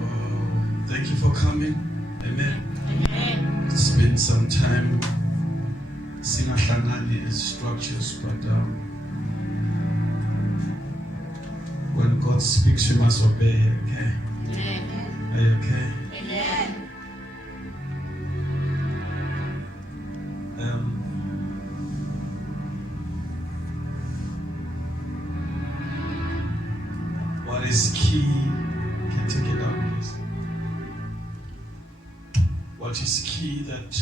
Oh, thank you for coming. Amen. It's been some time singahlangani as structures, but when God speaks, you must obey. Okay? Are you okay? What is key? Can you take it down, please? What is key that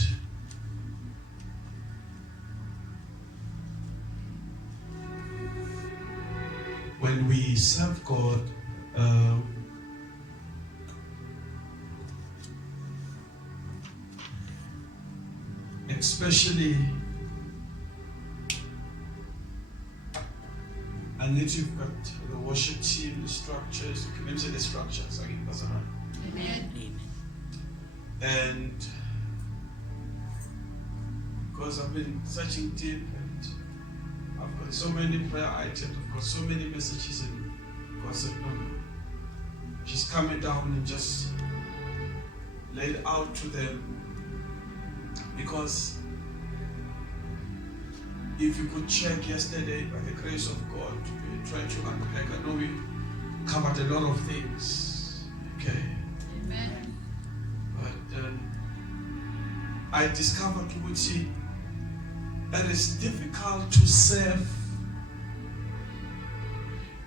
when we serve God, especially, I need to got the worship team, the structures. Can you say the structures? I think that's right. Amen. And because I've been searching deep and I've got so many prayer items, I've got so many messages, and God said, no, just coming down and just lay it out to them. Because if you could check yesterday, by the grace of God, we tried to unpack. I know we covered a lot of things. Okay. Amen. But I discovered, Uchi, that it's difficult to serve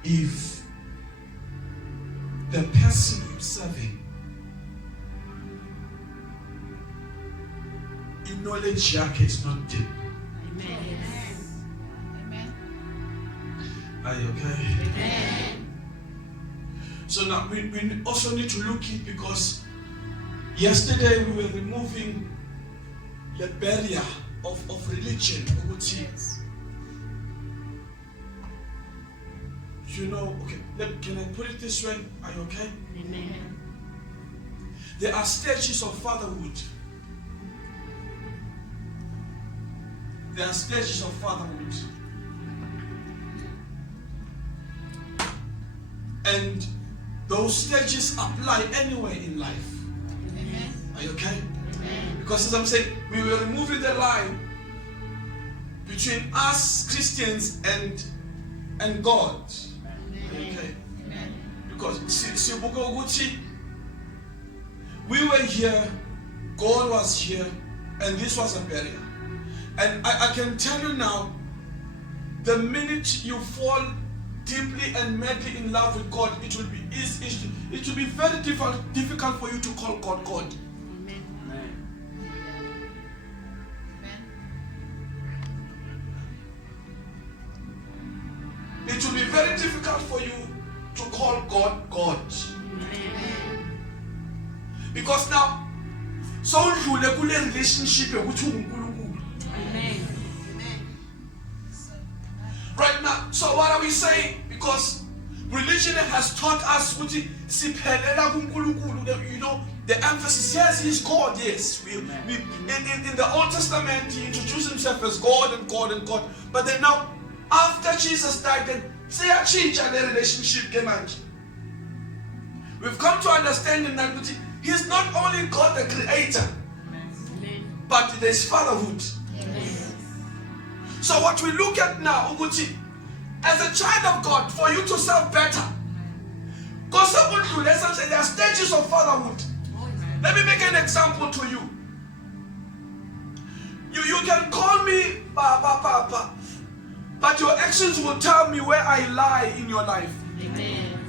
if the person you're serving, in knowledge yakhe is not deep. Amen. Are you okay? Amen. So now we also need to look it, because yesterday we were removing the barrier of religion. You know, okay, can I put it this way? Are you okay? Amen. There are stages of fatherhood. There are stages of fatherhood. And those stages apply anywhere in life. Amen. Are you okay? Amen. Because as I'm saying, we were removing the line between us Christians and God. Amen. Okay? Amen. Because we were here, God was here, and this was a barrier. And I can tell you now, the minute you fall deeply and madly in love with God, it will be easy. It will be very difficult for you to call God God. Amen. It will be very difficult for you to call God God. Amen. Because now, so you relationship with Amen. right now. So what are we saying? Because religion has taught us, you know, the emphasis, yes, he's God, yes. In the Old Testament, he introduced himself as God and God and God. But then now, after Jesus died, then say a change and the relationship came out. We've come to understand that he's not only God the creator, but there's fatherhood. So what we look at now, as a child of God, for you to serve better, because there are stages of fatherhood. Let me make an example to you. You can call me Papa, but your actions will tell me where I lie in your life. Amen.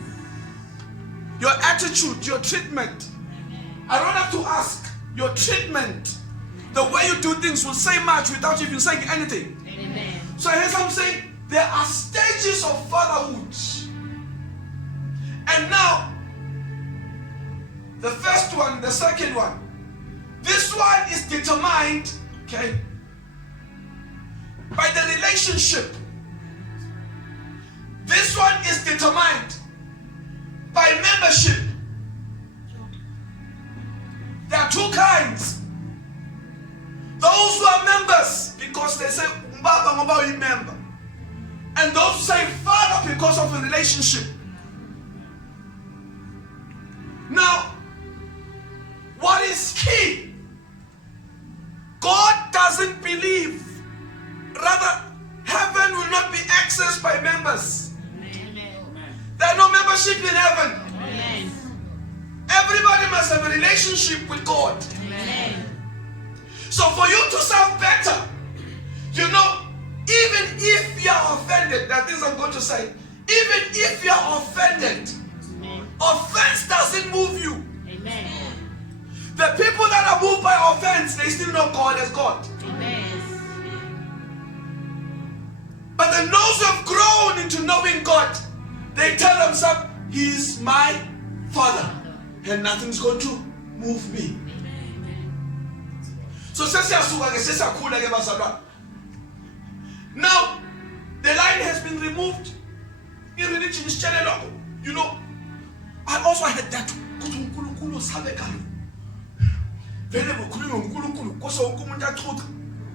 Your attitude, your treatment. I don't have to ask. Your treatment, the way you do things will say much without even saying anything. Amen. So here's what I'm saying. There are stages of fatherhood. And now, the first one, the second one. This one is determined, okay, by the relationship. This one is determined by membership. There are two kinds. Those who are members because they say Mbaba member, and those who say father because of a relationship. is key. God doesn't believe. Rather, heaven will not be accessed by members. There are no membership in heaven. Everybody must have a relationship with God. So for you to serve better, you know, even if you are offended, that is I'm going to say, even if you are offended, offense doesn't move you. The people that are moved by offense, they still know God as God. But the those who have grown into knowing God, they tell themselves, He is my Father, and nothing's going to move me. So now the line has been removed. In religion is channel. You know, I also had that.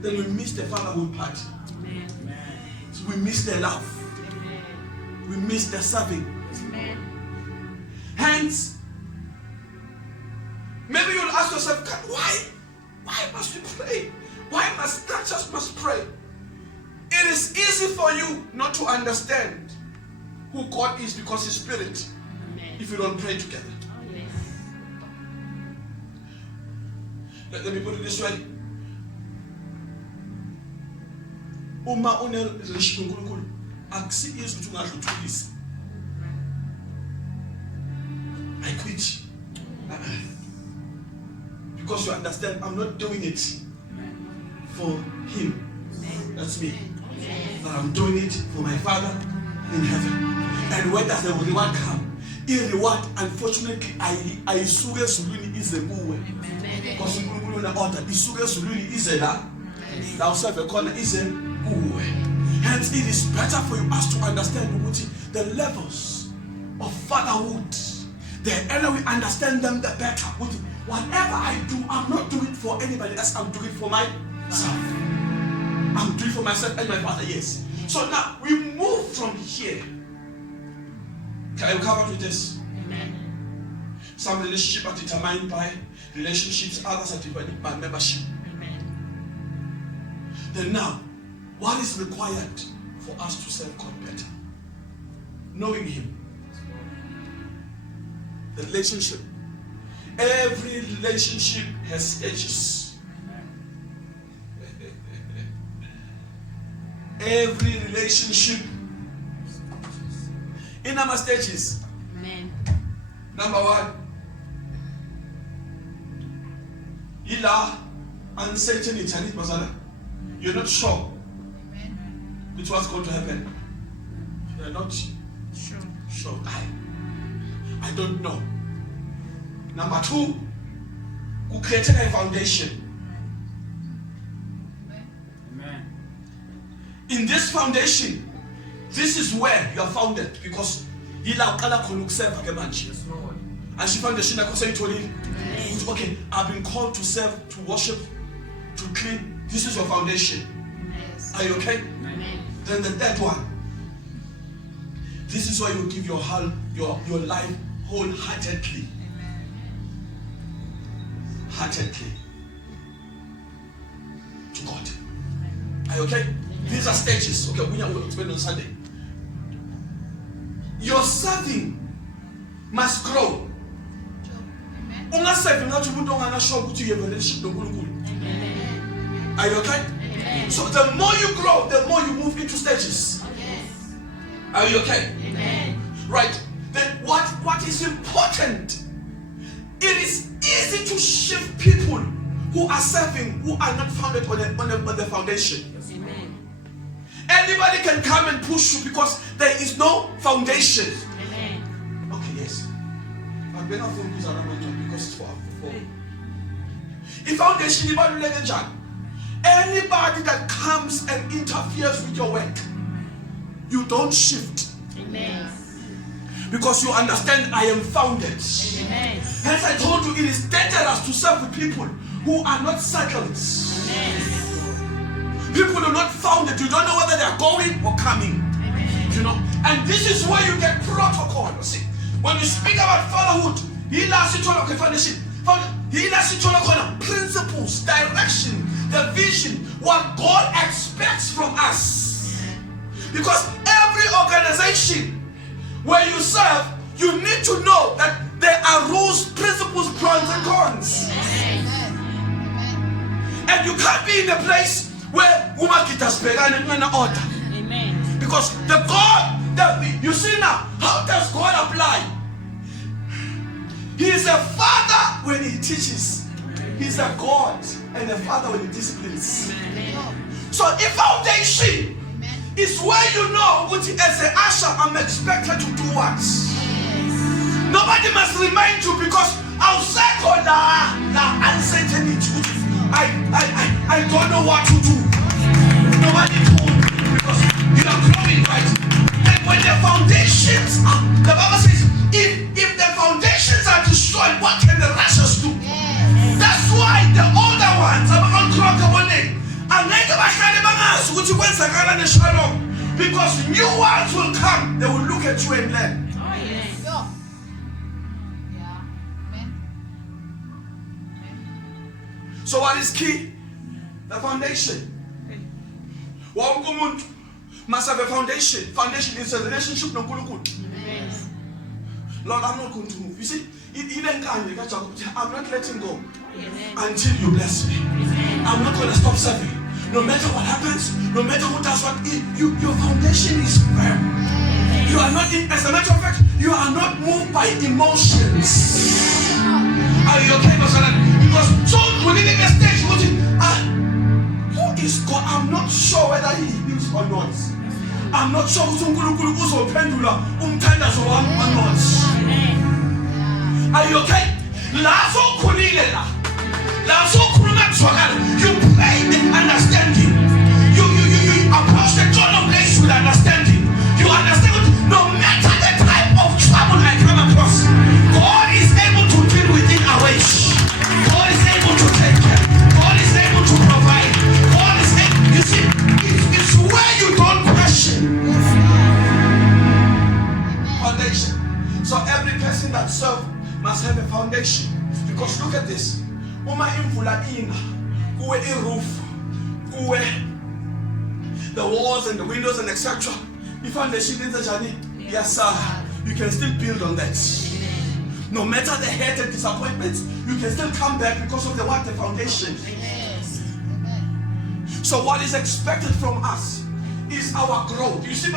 Then we miss the fatherhood part. We miss the love. We miss the serving. Hence, maybe you'll ask yourself, why must we pray? Why must not just must pray? It is easy for you not to understand who God is because He's Spirit. If you don't pray together. Let me put it this way. Uma une relationship with God, aksi is ukuthi ungadluthulisi. I quit. Because you understand, I'm not doing it for Him. That's me. But I'm doing it for my Father in heaven. And where does the reward come? In reward, unfortunately, I suge sulwini is a muwe. Because uNkulunkulu una order, isuge sulwini is a la. Now serve a corner is a muwe. Hence, it is better for us to understand the levels of fatherhood. The earlier we understand them, the better. Whatever I do, I'm not doing it for anybody else. I'm doing it for myself. I'm doing it for myself and my Father. Yes. So now we move from here. Can I cover with this? Amen. Some relationships are determined by relationships, others are determined by membership. Amen. Then now, what is required for us to serve God better? Knowing Him. The relationship. Every relationship has stages. Every relationship in our stages. Amen. Number one, ila uncertainty. You're not sure with what's going to happen. You're not sure. I don't know. Number two, who created a foundation. Amen. In this foundation, this is where you are founded because ila ukala khona ukuserva ke manje. Yes, Lord. And she foundation akho sayitholile. Okay, I've been called to serve, to worship, to clean. This is your foundation. Yes. Are you okay? Amen. Then the third one. This is why you give your life wholeheartedly. Heartedly to God. Are you okay? These are stages. Okay, we will explain on Sunday. Your serving must grow. Unga serving not umuntu ongana sure ukuthi you have a relationship noNkulunkulu. Are you okay? Amen. So the more you grow, the more you move into stages. Yes. Are you okay? Amen. Right. Then what is important? It is easy to shift people who are serving, who are not founded on the foundation. Amen. Anybody can come and push you because there is no foundation. Amen. Okay, yes. But we're not focused on that because it's for. If foundation, anybody that comes and interferes with your work, you don't shift. Amen. Because you understand I am founded. Amen. Hence I told you it is dangerous to serve with people who are not settled. Amen. People who are not founded. You don't know whether they are going or coming. Amen. You know, and this is where you get protocol. See, when you speak about fatherhood, he Principles, direction, the vision, what God expects from us. Because every organization where you serve, you need to know that there are rules, principles, pros and cons. And you can't be in a place where order. Amen. Because the God that you see now, how does God apply? He is a father when he teaches. He's a God and a father when he disciplines. So if foundation is where you know, as an usher, I'm expected to do what? Nobody must remind you, because I'll say, uncertainty. I don't know what to do. Nobody told me, because you are growing, right? And when the foundations are, the Bible says, if the foundations are destroyed, what can the righteous do? That's why the older ones are because new ones will come, they will look at you and learn. So what is key? The foundation. One must have a foundation. Foundation is a relationship. No Lord, I'm not going to move. You see, I'm not letting go until you bless me. I'm not going to stop serving. No matter what happens, no matter who does what, your foundation is firm. You are not, as a matter of fact, you are not moved by emotions. Are you okay, Pastor? Because so within the stage, who is God? I'm not sure whether he heals or not. I'm not sure who's pendula or not. Are you okay? You pray in understanding. You approach the throne of grace with understanding. You understand no matter the type of trouble I come across, God is able to deal with it away. God is able to take care. God is able to provide. God is able. You see, it's where you don't question. Foundation. So every person that serves must have a foundation. Because look at this. Uma imvula ina, kuwe roof, kuwe the walls and the windows and etc. The foundation is a journey. Yes, sir. You can still build on that. No matter the hate and disappointments, you can still come back because of the foundation. So what is expected from us is our growth. You see,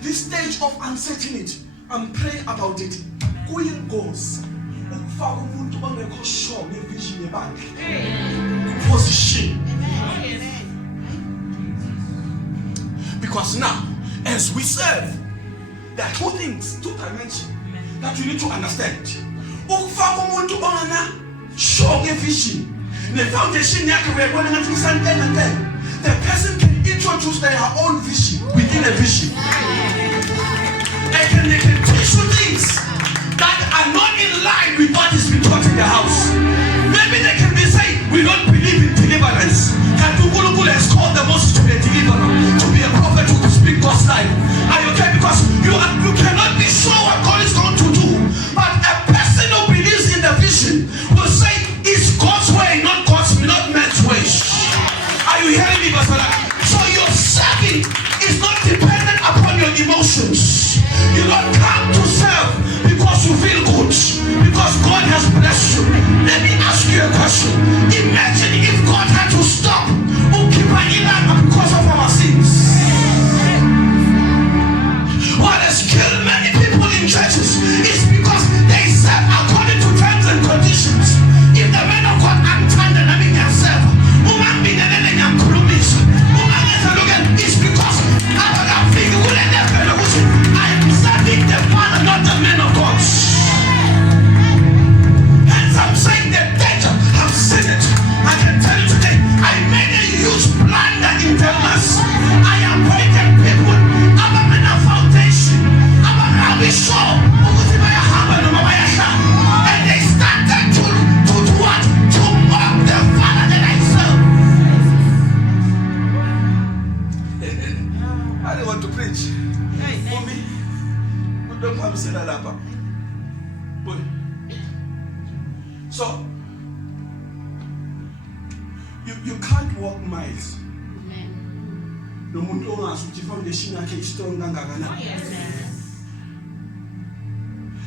this stage of uncertainty, I'm praying about it. Going goes. Position. Because now, as we serve, there are two things, two dimensions that you need to understand. The foundation, the person can introduce their own vision within a vision. They can teach you things that are not in line with what is being taught in the house. Maybe they can be saying, we don't believe in deliverance. Kadugulugu has called the Moses to be a deliverer, to be a prophet who could speak God's life. Are you okay? Because you cannot be sure what God is going to do. But a person who believes in the vision will say, it's God's way, not man's way. Are you hearing me, Pastor? So your serving is not dependent upon your emotions. You don't come to serve because you feel good, because God has blessed you. Let me ask you a question. Imagine if God had to stop because of our sins. What has killed many people in churches is because they serve according to terms and conditions. If the men of God understand and having themselves, it's because I am serving the Father, not the men of God. Hence I'm saying the danger. I've seen it. I can tell you today, I made a huge blunder in Damas. I appointed people. I'm a man of foundation. I'm a rabbi show. And they started to do what? To mock the Father that I serve. I don't want to preach. For me, don't come say that. So, You can't walk miles. Amen. No muntu ongazi ukuthi foundation yakhe is strong kangakanani. Yes.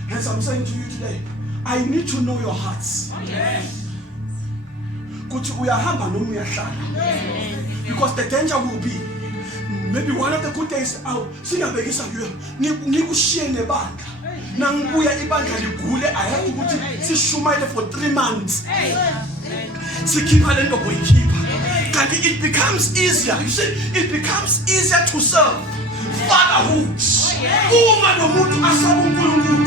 Hence I'm saying to you today, I need to know your hearts. Yes. Kuthi uyahamba noma uyahlala. Amen. Because the danger will be, maybe one of the good days, singabekisa kuyo, ngikushiye nebandla. Nangibuya ibandla ligule, I have ukuthi sishumayele for 3 months. Sikhipha lento boyikhipha. Kanti it becomes easier. You see, it becomes easier to serve fatherhood. Uma nomuntu asaba uNkulunkulu.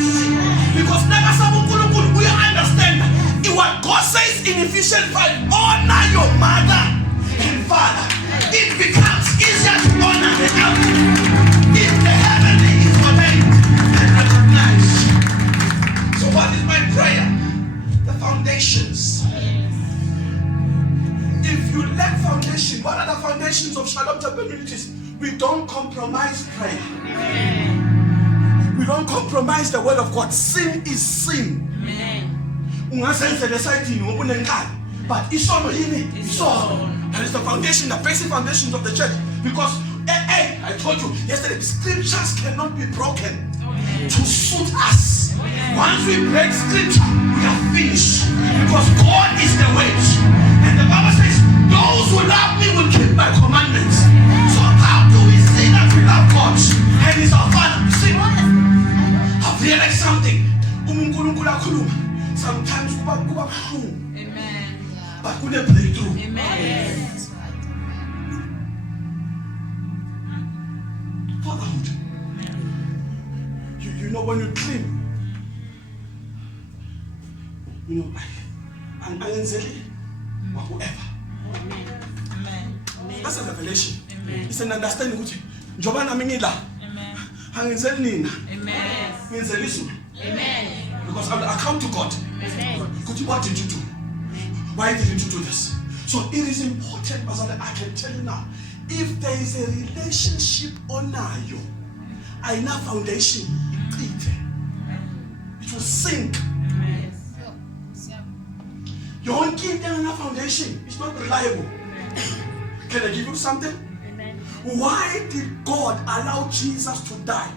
Because nakasaba uNkulunkulu, we understand what God says in Ephesians 5, honor your mother and father. It becomes easier to honor the elder if the heavenly is ordained and recognized. So what is my prayer? The foundations. If you lack foundation, what are the foundations of Shalom Temple Ministries? We don't compromise prayer. We don't compromise the word of God. Sin is sin. Ungasenzele esayidini ngoba unenkani, but isono yini? Isono. That is the foundation, the basic foundations of the church. Because I told you yesterday, the scriptures cannot be broken to suit us. Once we break scripture, we are finished. Because God is the wage. And the Bible says, those who love me will keep my commandments. So how do we say that we love God and He's our Father? You see, I've realized something. Sometimes kuba buhlungu. Amen. But kune breakthrough. Amen. Fatherhood. You know when you dream, you know, and whoever. Amen. That's a revelation. Amen. It's an understanding. Njoba nami ngila. Amen. Angenzeli nina. Amen. Ngenzeli izulu. Amen. Because I will account to God. Amen. What did you do? Why didn't you do this? So it is important, Pastor, I can tell you now, if there is a relationship on you, I know foundation, it will sink. You won't give them enough foundation. It's not reliable. Can I give you something? Why did God allow Jesus to die?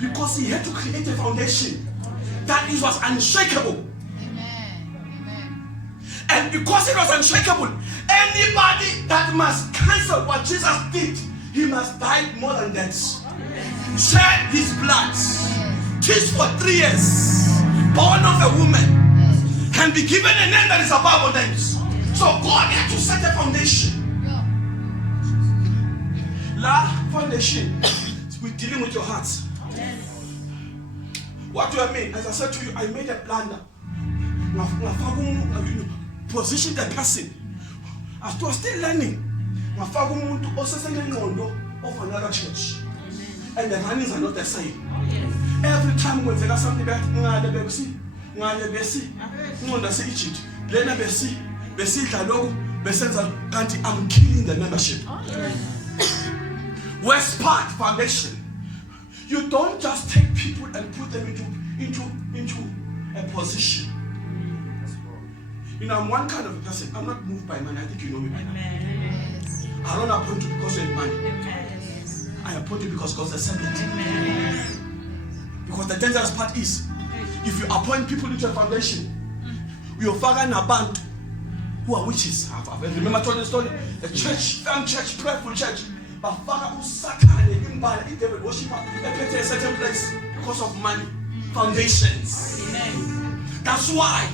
Because He had to create a foundation that it was unshakable. And because it was unshakable, anybody that must cancel what Jesus did, He must die more than that. Shed His blood, teach for 3 years, born of a woman, and be given a name that is above all names. So God had to set a foundation. La foundation. We're dealing with your hearts. What do I mean? As I said to you, I made a blunder. Position the person. As I was still learning, of another church. And the runnings are not the same. Every time when there's something that I'm killing the membership. West Part Foundation. You don't just take people and put them into a position. You know, I'm one kind of person. I'm not moved by money. I think you know me by now. I don't appoint you because of money. I appoint you because God's accepted. Because the dangerous part is, if you appoint people into a foundation, you'll find a band who are witches. I remember I told the story. A church, firm church, prayerful church. But Father who Satan and him by the devil worship a certain place because of money. Foundations. That's why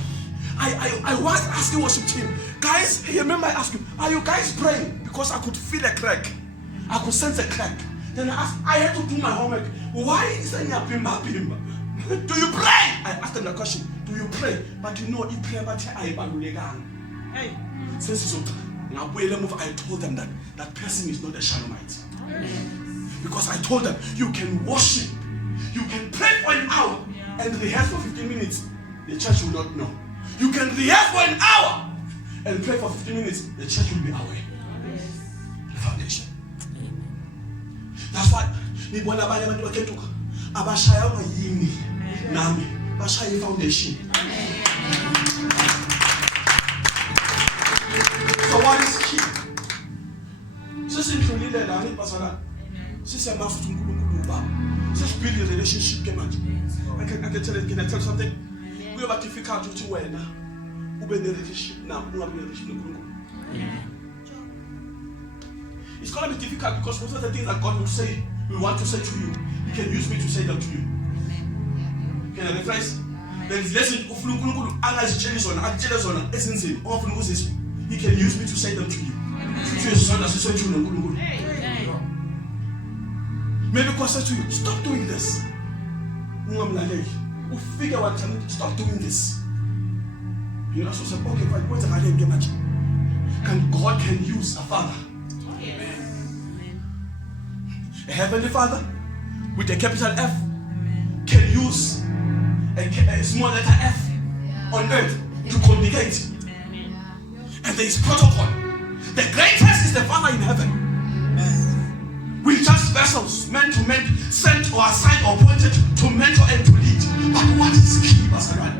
I was asking worship team, guys, hey, remember I asked you, are you guys praying? Because I could feel a crack. I could sense a crack. Then I asked, I had to do my homework. Why is there a bimba? Do you pray? I asked them the question, do you pray? But you know, you pray, but I hey, since I told them that that person is not a Shalomite. Because I told them, you can worship, you can pray for an hour and rehearse for 15 minutes. The church will not know. You can rehearse for an hour and pray for 15 minutes. The church will be away. The foundation. That's why nibona abanye abantu bakhethuka abashaywa yini nami bashaya foundation. So what is key? sesiphelile la nibazalwane. Sisiyamazi ukuthi uNkulunkulu ubaba. Sesibuild a relationship ke manje. I can tell you something. Kuyoba difficult ukuthi wena ube ne relationship nami ungabe ne relationship noNkulunkulu. It's going to be difficult because most of the things that God will want to say to you, He can use me to say them to you. Can I rephrase? Then listen, He can use me to say them to you. Maybe God says to you, stop doing this. Figure what stop doing this. You know, so say, okay, fine, what's the idea? And God can use a father. A heavenly Father with a capital F can use a small letter F on earth to communicate. And there is protocol. The greatest is the Father in heaven. We just vessels meant to men, sent or assigned or appointed to mentor and to lead. But what is key, Pastor Ryan?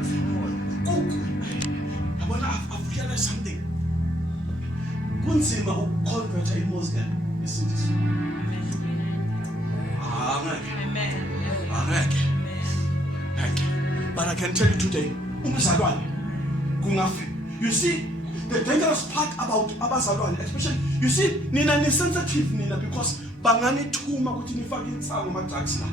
I've realized something. Kunzima ukuconvert a Muslim. Listen to this. But I can tell you today, you see, the dangerous part about Abazalwane, especially, you see, Nina is sensitive, Nina, because Bangani Tuma Kutinifagin Saloma Taxla.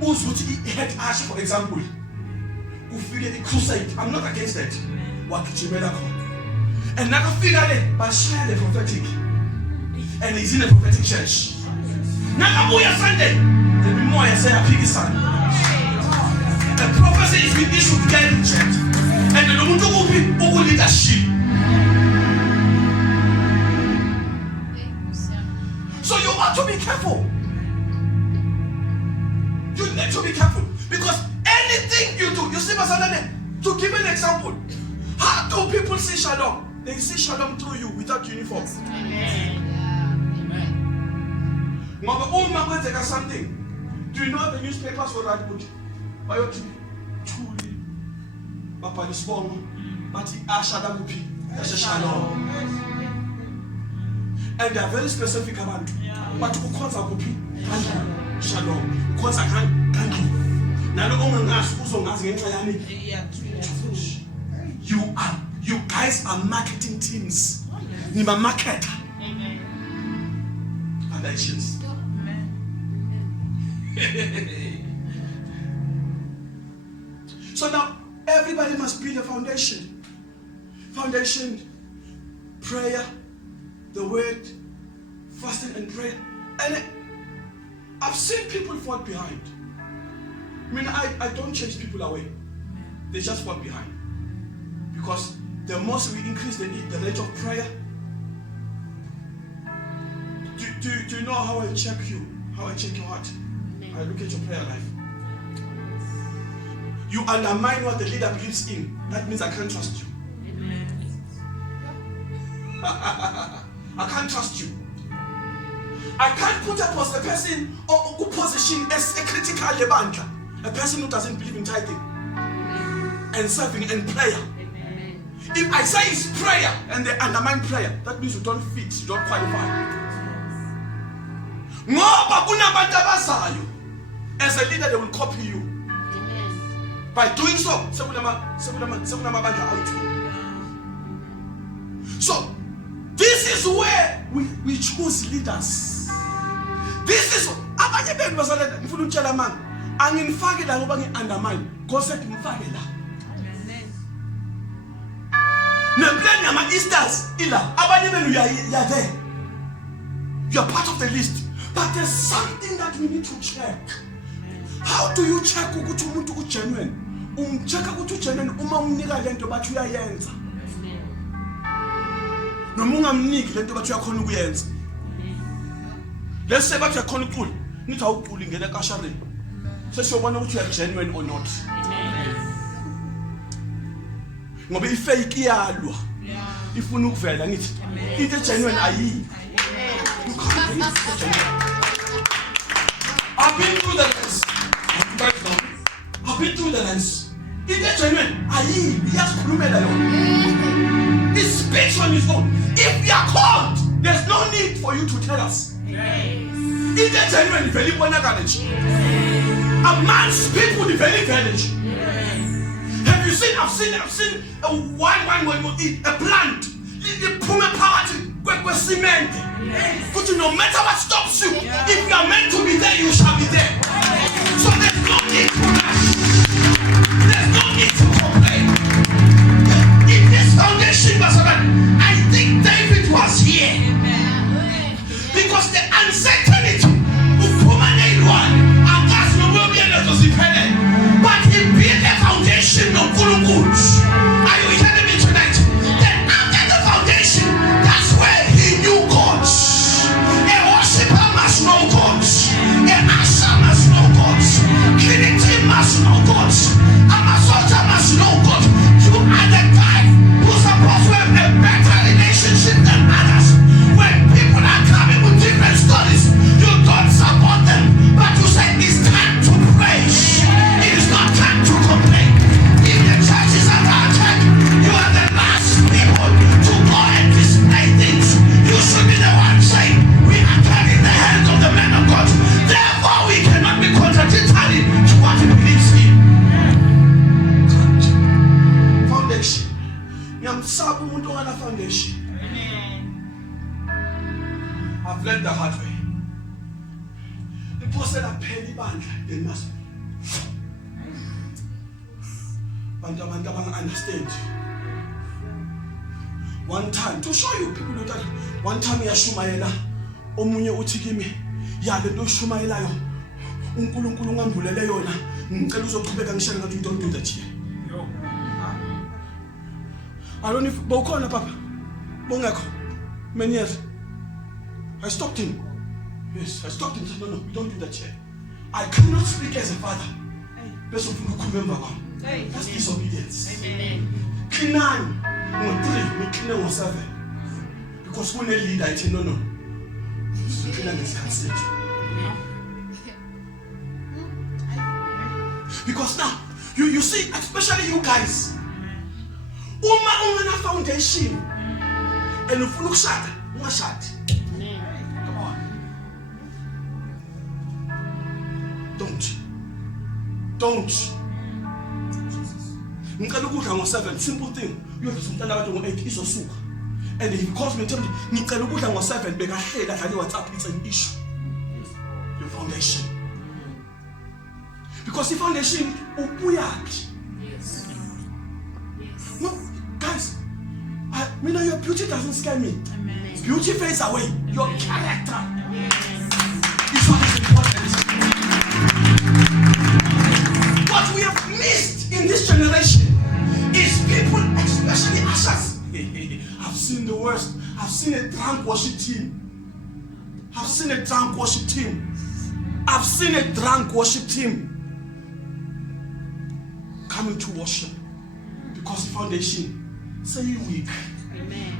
Usuti head ash, for example, who figure a crusade. I'm not against that. What Chimela. And now figure it, but share the prophetic. And he's in a prophetic church. Nakabuya Sunday, the more I say a piggy son. The prophecy is being issued there in church. And the Lumutu will lead a sheep. So you ought to be careful. You need to be careful. Because anything you do, you see, to give an example, how do people see shalom? They see shalom through you without uniform. Something. Do you know the newspapers will write good? Biotri, truly, Papa is born, but Ashadamupi, Shalom. And they are very specific about it. But who calls a copy? Shalom. Because I can't do. Now, the woman asks who's on asking. You guys are marketing teams. You are market. Connections. So now everybody must build a foundation. Foundation, prayer, the word, fasting and prayer. And I've seen people fall behind. I mean, I don't chase people away. They just fall behind. Because the most we increase the rate of prayer. Do you know how I check you? How I check your heart? I look at your prayer life. You undermine what the leader believes in. That means I can't trust you. I can't trust you. I can't put a person or position as a critical banker. A person who doesn't believe in tithing and serving and prayer. If I say it's prayer and they undermine prayer, that means you don't fit, you don't qualify. As a leader, they will copy you. By doing so, so this is where we choose leaders. This is you're part of the list. But there's something that we need to check. How do you check ukuthi umuntu ugenuine? Umcheka ukuthi ugenuine uma umnika lento bathi uyayenza. Noma ungamniki lento bathi uyakhona ukuyenza. Let's say bathi uyakhona ukucula. Nithi awuculi ngene kashareni. Sesiyobona ukuthi uya genuine or not. Ngoba ifake iyalwa. Ifuna ukuvela ngithi into genuine ayi. I've been through the lens. I've been through the lens. In the genuine, he has proven alone. He speaks on his own. If you are called, there's no need for you to tell us. Yes. It is genuine, very well knowledge. Amongst people, the very village. Have you seen? I've seen a a plant. The pume power to cement. But no matter what stops you, if you are meant to be there, you shall be there. So there's no need to rush. There's no need to complain. In this foundation, I think David was here. Because the uncertainty but he built a foundation of good. Are you hearing me tonight? Then after the foundation, that's where he knew God. A worshiper must know God. An usher must know God. Cleaning team must know God. A soldier must know God. You are the guy who's supposed to have a better relationship than others. When people are coming with different stories, you don't support them, but you say it's time to praise. It is not time to complain. If the church is under attack, you are the last people to go and display things. You should be the one saying, we are carrying the hand of the man of God. Therefore, we cannot be contradictory to what he believes in. Foundation. Foundation. I've learned the hard way. The person that paid the band, they must understand. One time, to show you people know that one time ya Shumaela, omunye uthikimi, ya le nto Shumaela yo, uNkulunkulu ngambulele yona, ngicela uzoqhubeka ngishele ngathi you don't do that here. I don't know if bawukhona papa. Bongekho. Many years. I stopped him. Yes, I stopped him. I said, no, we don't do that here. I cannot speak as a father. That's disobedience. Clean 9, 3, we clean 7. Because when a leader, I say, no. Clean is cancelled. Because now, you see, especially you guys, Uma foundation, and if you look shut, come on. Don't. Nkalukuta ngo 7, simple thing. You have to stand about 8 is a soup. And if he calls me and tells me, Nkalukuta ngo 7, bega hey, that I know what's up, it's an issue. Your foundation. Because the foundation, yes. No, guys, your beauty doesn't scare me. Amen. Beauty fades away. Your character is what is important. What we have missed in this generation is people, especially ushers. I've seen the worst. I've seen a drunk worship team. Coming to worship because the foundation say weak. Amen.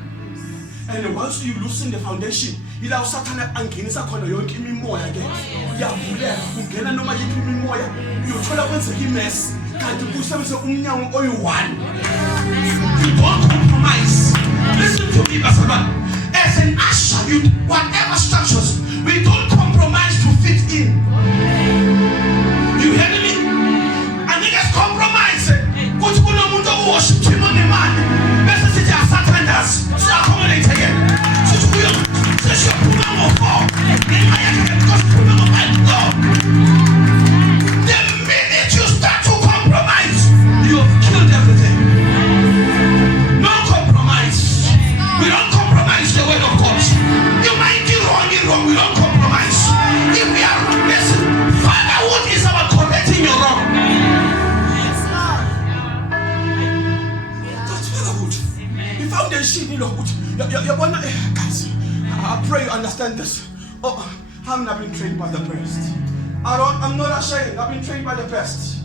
And once you loosen the foundation, ila usatana angenisa khona yonke imimoya ke. Uyavuleka ungena noma yiphi imimoya, uyothola kwenzeka imess. Kanti kusebenzisa umnyango oyi-1. You don't compromise. Listen to me, Pastor. As an usher, whatever structures, we don't compromise to fit in. You hear me? And niggas compromise. What you know, mundo worship team on the man. Best city are Satanders. So accommodate again. So you put them on fall. Then I can just put them on my door. The minute you start to compromise, you have killed everything. No compromise. We don't compromise the word of God. You might be wrong. We don't compromise. If we are wrong, listen. Fatherhood is about correcting your wrong. That's fatherhood. The foundation, guys, I pray you understand this. Oh, I'm not been trained by the best. I'm not ashamed. I've been trained by the best.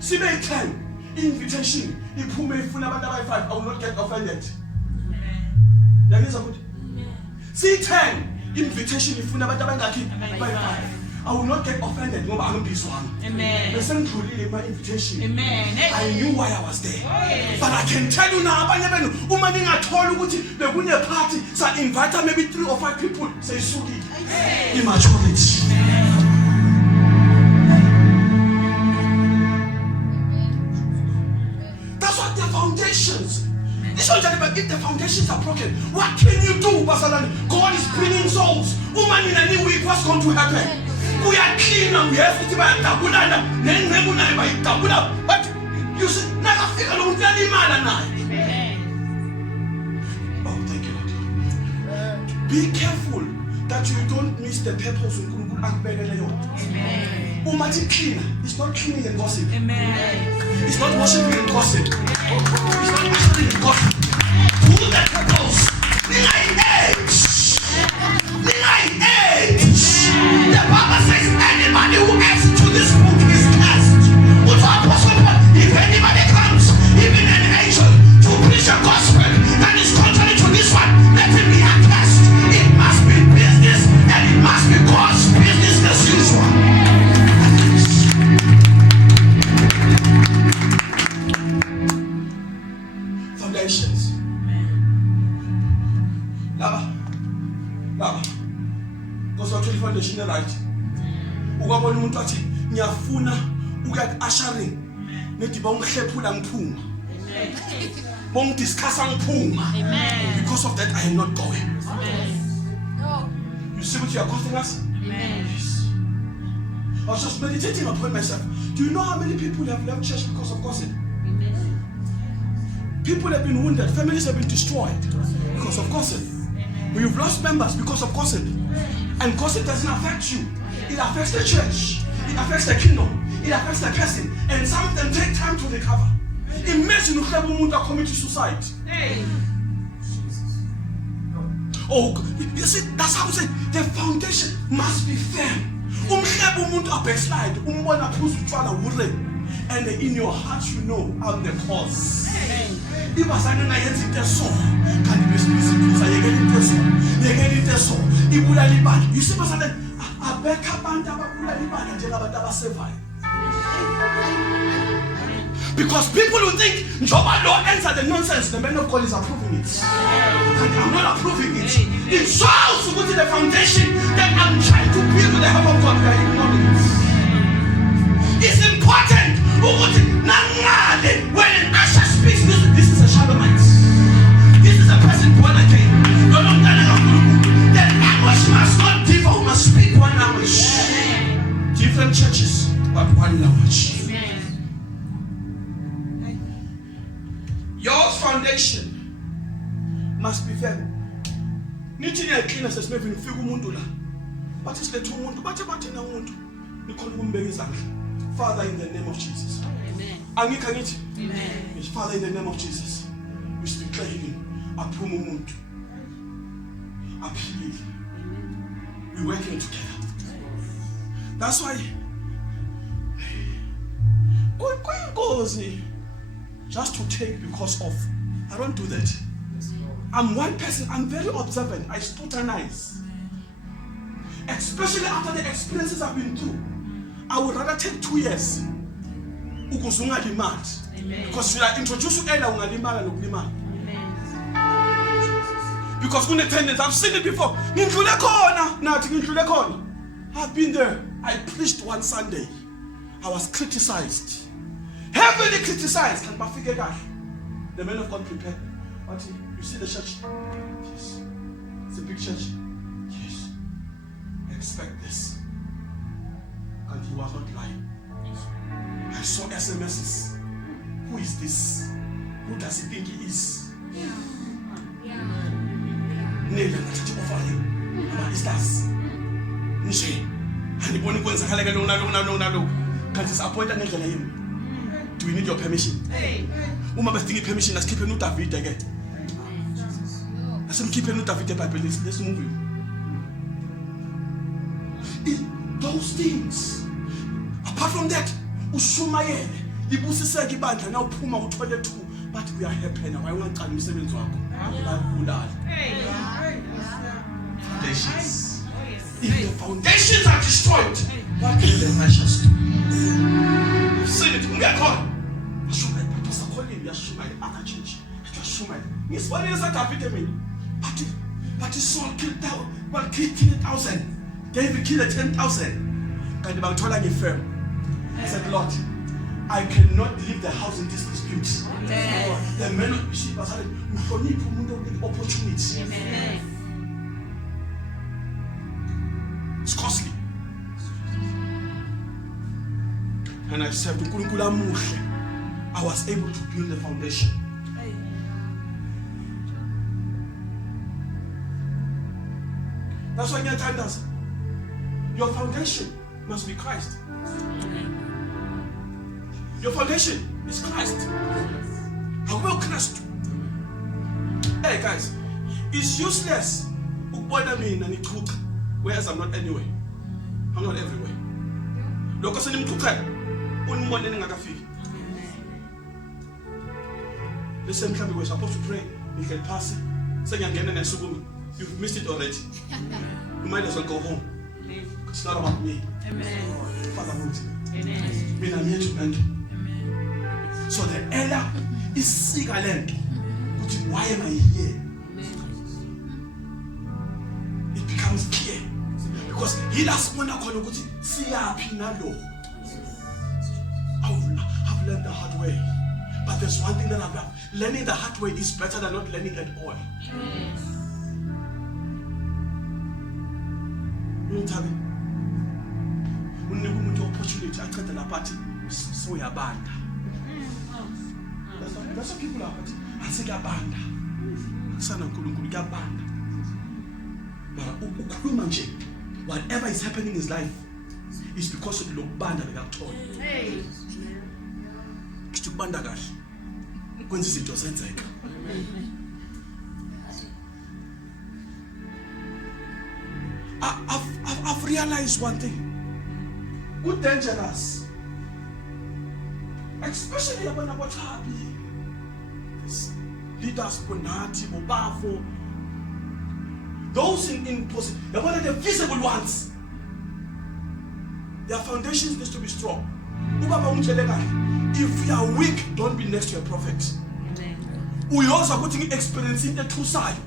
See, may 10 invitation. If who may fun about 5, I will not get offended. See 10 invitation. If fun about 5, I will not get offended. No, I'm this one. Amen. Listen to my invitation. Amen. I knew why I was there. Yes. But I can tell you now, I told you the winner party, so invite maybe 3 or 5 people. Say Sugi. Immaturity. That's what the foundations. This one, if the foundations are broken, what can you do, Pastor? God is bringing souls. Woman in any week, what's going to happen? We are clean and we have to be but you see, never feel alone. Oh, thank you, Lord. Be careful that you don't miss the purpose of Amen. Clean. It's not cleaning and gossip. Amen. It's not worshiping and gossip. It's not worshiping and gossip. Who the purpose? The Bible says anybody who adds to this book is cursed. If anybody comes, even an angel, to preach a gospel that is contrary to this one, let him be accursed. It must be business and it must be God's business as usual. Foundations. Lava. Because I'm actually foundation right. Ukabona umuntu athi ngiyafuna ushering nethi bawungihlephula ngiphuma. Bongidiscussa ngiphuma. Because of that I am not going. You see what you are costing us? Yes. I was just meditating upon myself. Do you know how many people have left church because of gossip? People have been wounded, families have been destroyed because of gossip. We've lost members because of gossip. And gossip doesn't affect you. It affects the church. It affects the kingdom. It affects the person. And some of them take time to recover. Imagine if someone committed suicide. Oh, you see, that's how I say the foundation must be firm. And in your heart you know I'm the cause. If I say I get it so, can you be specific? I get it so. You get it so. You see, Pastor, I back up and because people will think Jehovah Lord answer the nonsense. The man of God is approving it. And I'm not approving it. It shows to go to the foundation that I'm trying to build with the help of God. We are ignoring it. It's important. When an usher speaks, this is a Shalomite. This is a person born again. The language must not differ. We must speak one language. Different churches, but one language. Your foundation must be firm. Nithi niyaqina sesibe ngifika umuntu la. Bathi silethe umuntu bathi na umuntu. Nikhona ukumbeka izandla. Father, in the name of Jesus. Amen. Angithi. Amen. Father, in the name of Jesus. We speak healing. Aphuma umuntu. Aphilile. We're working together. That's why just to take because of, I don't do that. I'm one person, I'm very observant, I scrutinize. Especially after the experiences I've been through. I would rather take 2 years. Because when I introduce you, because when the tenants, I've seen it before. I've been there. I preached one Sunday. I was criticized. Heavily criticized. The men of God prepared. But you see the church? Yes. It's a big church. Yes. Expect this. And he was not lying. I saw SMSs. Who is this? Who does he think he is? Nele ngathi offering. Ama stars. Nje. Andiboni kwenzakala ke lo. Kanti sappointa ngendlela yini? Do we need your permission? Uma besidinga permission asikhiphe uDavid ke. Asimkhiphe uDavid eBhayibhelini. Let's move him. Those things. Apart from that, ushumayele ibusiseke ibandla na uphuma uthole 2 but we are happy now. Why ungaqala umsebenzi wakho? Ulala. Foundations. If the foundations are destroyed, what can the righteous do? I've seen it. But Saul killed 10,000. David killed 10,000. And about telling firm. I said, Lord, I cannot leave the house in this dispute. The men of the sheep are saying, opportunity. It's costly. And I said, I was able to build the foundation. That's why your time does. Your foundation must be Christ. Your foundation is Christ. I will Christ. Hey guys, it's useless. What mean and it took. Whereas I'm not anyway. I'm not everywhere. Because I'm listen, time we were supposed to pray. You can pass it. Say again and you've missed it already. You might as well go home. It's not about me. Amen. Father, Lord. Amen. Me, I'm here to mentor. So the elder is sick and why am I here? It becomes clear. Because he last one I call it see I've learned the hard way. But there's one thing that I've learned. Learning the hard way is better than not learning at all. Opportunity I cut the party so we are banned. That's what people are. I say get banned. Sana kulukulu get banned. But whatever is happening in his life is because of the band that got told. Kitubanda gash. Kwenzi zinto zenzeka. I've realized one thing. Good dangerous. Especially when I'm happy. Leaders, Bonati, Bobafo. Those in position, the visible ones. Their foundations need to be strong. If you are weak, don't be next to a prophet. We also putting experiencing the two sides.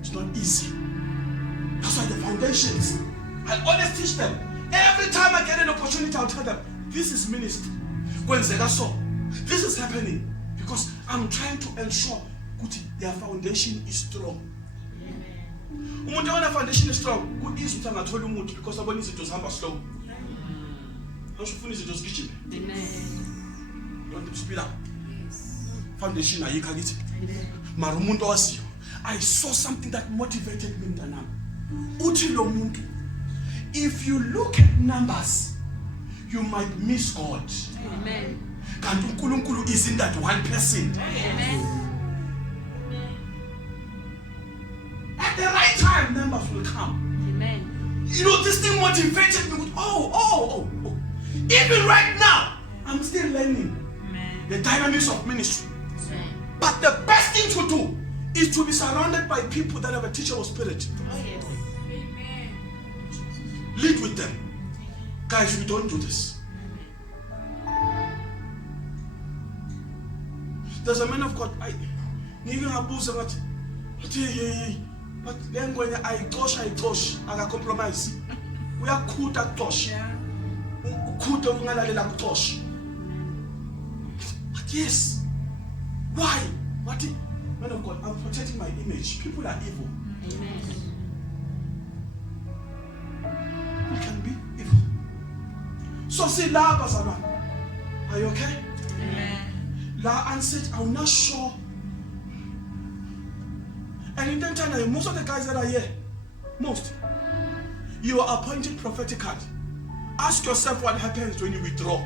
It's not easy. That's why the foundations, I always teach them. Every time I get an opportunity, I'll tell them, this is ministry. When they so, this is happening because I'm trying to ensure their foundation is strong. When the foundation is strong, good is what I told you because I want it to hamper slow. How should finish it just kitchen? You want to speed up? Foundation, I can get it. I saw something that motivated me. If you look at numbers, you might miss God. Amen. Kantunkulunkulu isn't that one person. Amen. At the right time, numbers will come. Amen. You know, this thing motivated me. Oh. Even right now, I'm still learning the dynamics of ministry. But the best thing to do is to be surrounded by people that have a teachable spirit. Lead with them. Guys, we don't do this. There's a man of God. But then when I gosh, I got compromise. We are cool at gosh. But yes. Why? What? Man of God, I'm protecting my image. People are evil. Amen. We can be evil. So say La Basama. Are you okay? Amen. La answered, I'm not sure. And in that time, most of the guys that are here, you are appointed prophetically. Ask yourself what happens when you withdraw.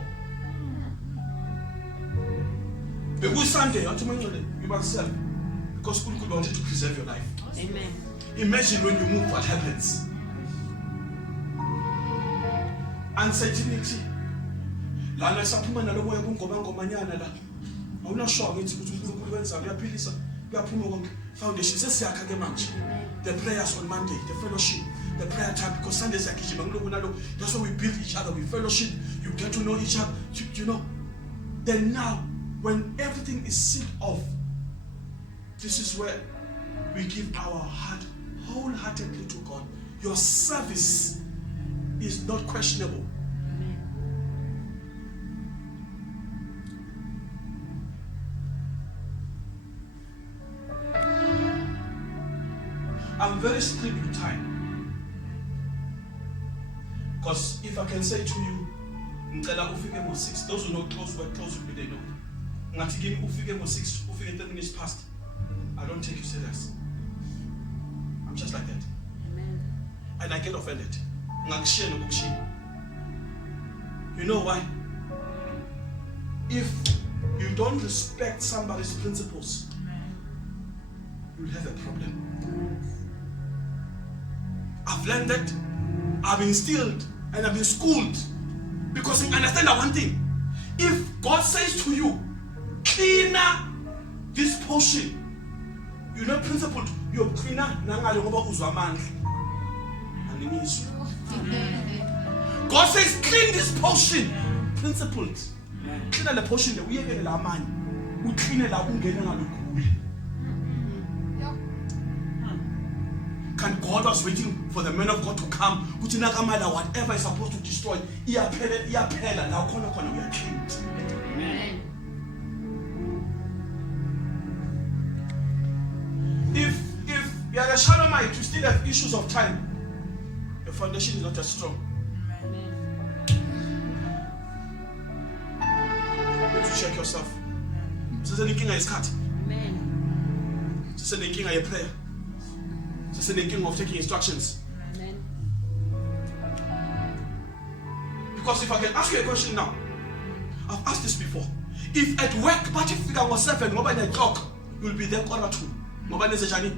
The good Sunday, you must sell. Because God wanted to preserve your life. Amen. Imagine when you move, what happens? Uncertainty. I'm not sure. Foundation sesiyakha manje. The prayers on Monday, the fellowship, the prayer time, because Sundays are kitchen. That's why we build each other, we fellowship, you get to know each other, you know. Then now, when everything is sealed off, this is where we give our heart wholeheartedly to God. Your service is not questionable. I'm very strict with time. Because if I can say to you, ngicela ufike ngo-6, those who know close were close with me, they know. Ngathi kimi ufike ngo-6, ufike 10 minutes past. I don't take you serious. I'm just like that. Amen. And I get offended. Ngakushiya nokukushiya. You know why? If you don't respect somebody's principles, you'll have a problem. I've learned that, I've been instilled, and I've been schooled. Because you understand that one thing. If God says to you, clean this portion, you're not principled, you're cleaner, God says, clean this portion, principled. Clean the portion that we are getting our money. We clean it out, and God was waiting for the man of God to come, whatever is supposed to destroy. Now we are cleaned. Amen. If you are a Shalomite, you still have issues of time. Your foundation is not as strong. You have to check yourself. So the king is cut. So the king is prayer. So the king of taking instructions. Amen. Because if I can ask you a question now, I've asked this before. If at work, but if you are 7, nobody at clock, you'll be there 1:45. Nobody says, Johnny,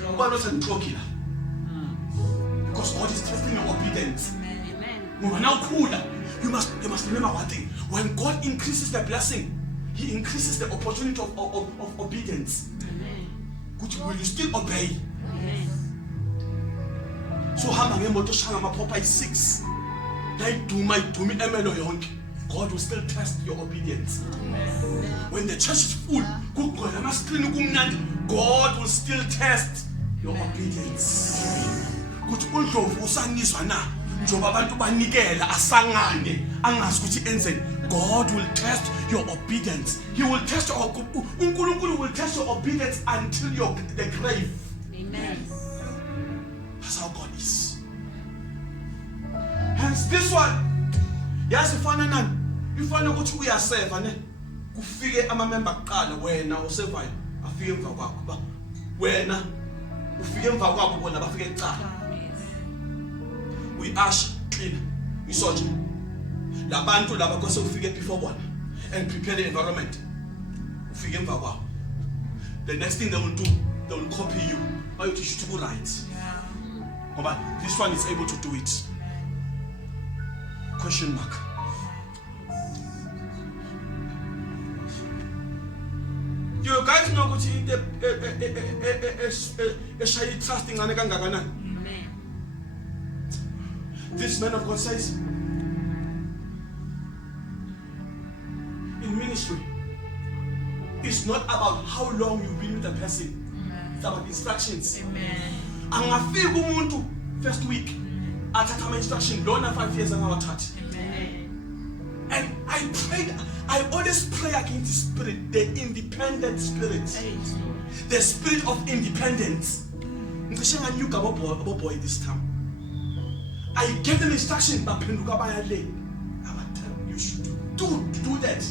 nobody knows and clock. Because God is testing your obedience. Amen. Now cooler. You must remember one thing. When God increases the blessing, He increases the opportunity of obedience. Amen. Will you still obey? Amen. So hamba ngemoto shanga maphopa i6. Dumi emelo yonke. God will still test your obedience. When the church is full, God will still test your obedience. Kuthi uNdlovu usanyizwa na njoba abantu banikela asangane angazi ukuthi enzeni. God will test your obedience. He will test your uNkulunkulu will test your obedience until the grave. Amen. That's how God is. Hence this one. Yes, ifana nani? Ifana ukuthi uyaseva ne. Kufike amamember kuqala wena usevayo afike emva kwakho. Wena ufike emva kwabo bona bafike ecala. We ash clean. We soldier. Labantu laba kose ufike before bona and prepare the environment. Ufike emva kwabo. The next thing they will do, they will copy you. How you teach to go right. But this one is able to do it. Question mark. You guys know what is trusting on a. This man of God says in ministry, it's not about how long you've been with a person. It's about instructions. Angafika umuntu first week athatha ama instruction lona 5 years angawathatha. And I always pray against the spirit, the independent spirit, the spirit of independence. Boy this time. I gave them instruction, but I will tell you should do that.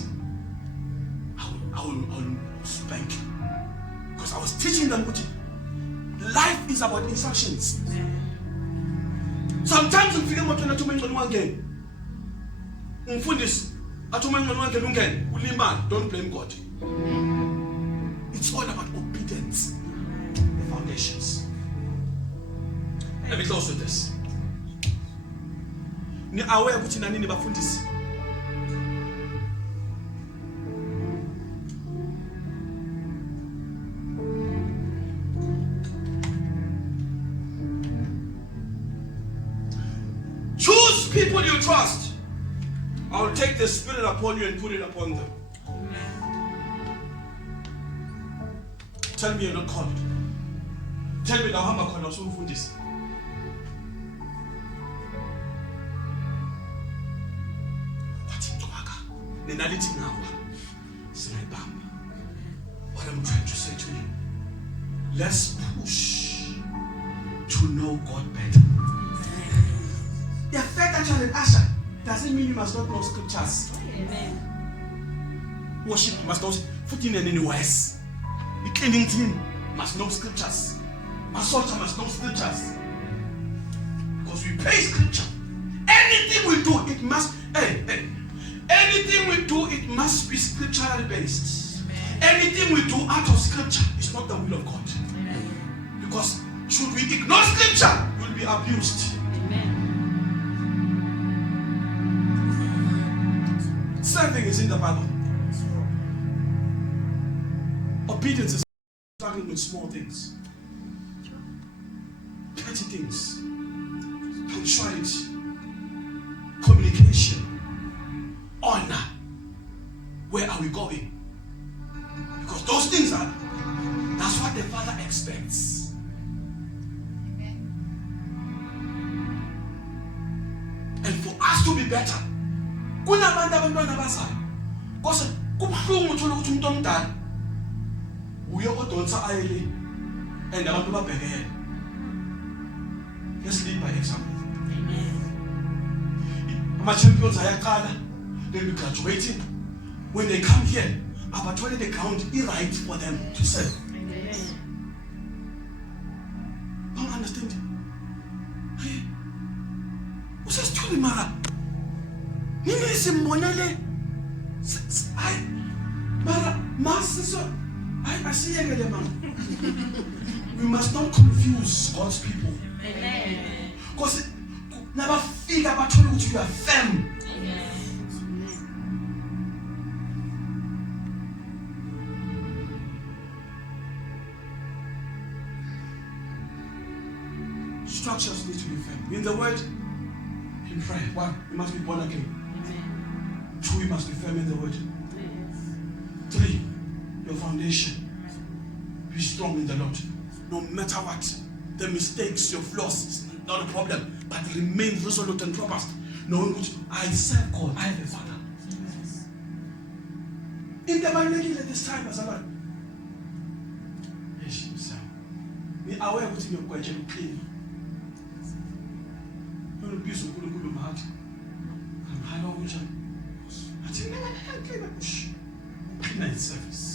I will spank you. Because I was teaching them life is about instructions. Sometimes you feel what you're again. Don't blame God. It's all about obedience. The foundations. Let me close with this. Ni aware ukuthi nanini bafundisi. people you trust, I will take the Spirit upon you and put it upon them. Tell me you're not called. Tell me now how I'm called. So this. What I'm trying to say to you, let's push to know God better. The fact that you're an usher doesn't mean you must not know scriptures. Amen. Worship must not put in any wise. The cleaning team must know scriptures. My soldier must know scriptures. Because we pay scripture. Anything we do, it must. Anything we do, it must be scripturally based. Anything we do out of scripture is not the will of God. Because should we ignore scripture, we'll be abused. Amen. Serving is in the Bible. Obedience is struggling with small things, petty things, punctuality, communication, honor. Where are we going? Because those things that's what the Father expects. And for us to be better, kunabantu abantwana abazayo kose kubuhlungu uthola ukuthi umuntu omdala uye odonsa ayele and abantu babhekele. Let's lead by example. Ama-champions ayaqala, they'll be graduating. When they come here, abathole the ground right for them to serve. Don't understand? Hey, usasithole mara nini simbonele hayi mara masiso hayi asiyekele mama. We must not confuse God's people. Because never feel about you to your firm. Structures need to be firm. In the word, in prayer, 1, you must be born again. 2, you must be firm in the word. 3, your foundation. Be strong in the Lord. No matter what, the mistakes, your flaws, is not a problem, but remain resolute and robust, knowing which I serve God, I have a Father. In the Bible, at this time, as a man, yes, sir. We are aware of your question, clean. You're a piece of good heart. I'm high on which I think never clean a push. Clean service.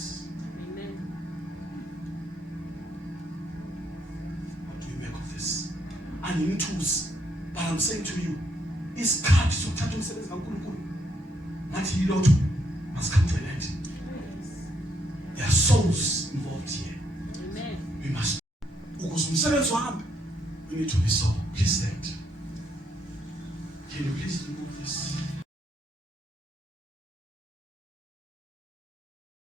And in tools, but I'm saying to you, it's hard to touch themselves and he must come to an end. There are souls involved here. Amen. We must. We need to be so. Please stand. Can you please remove this?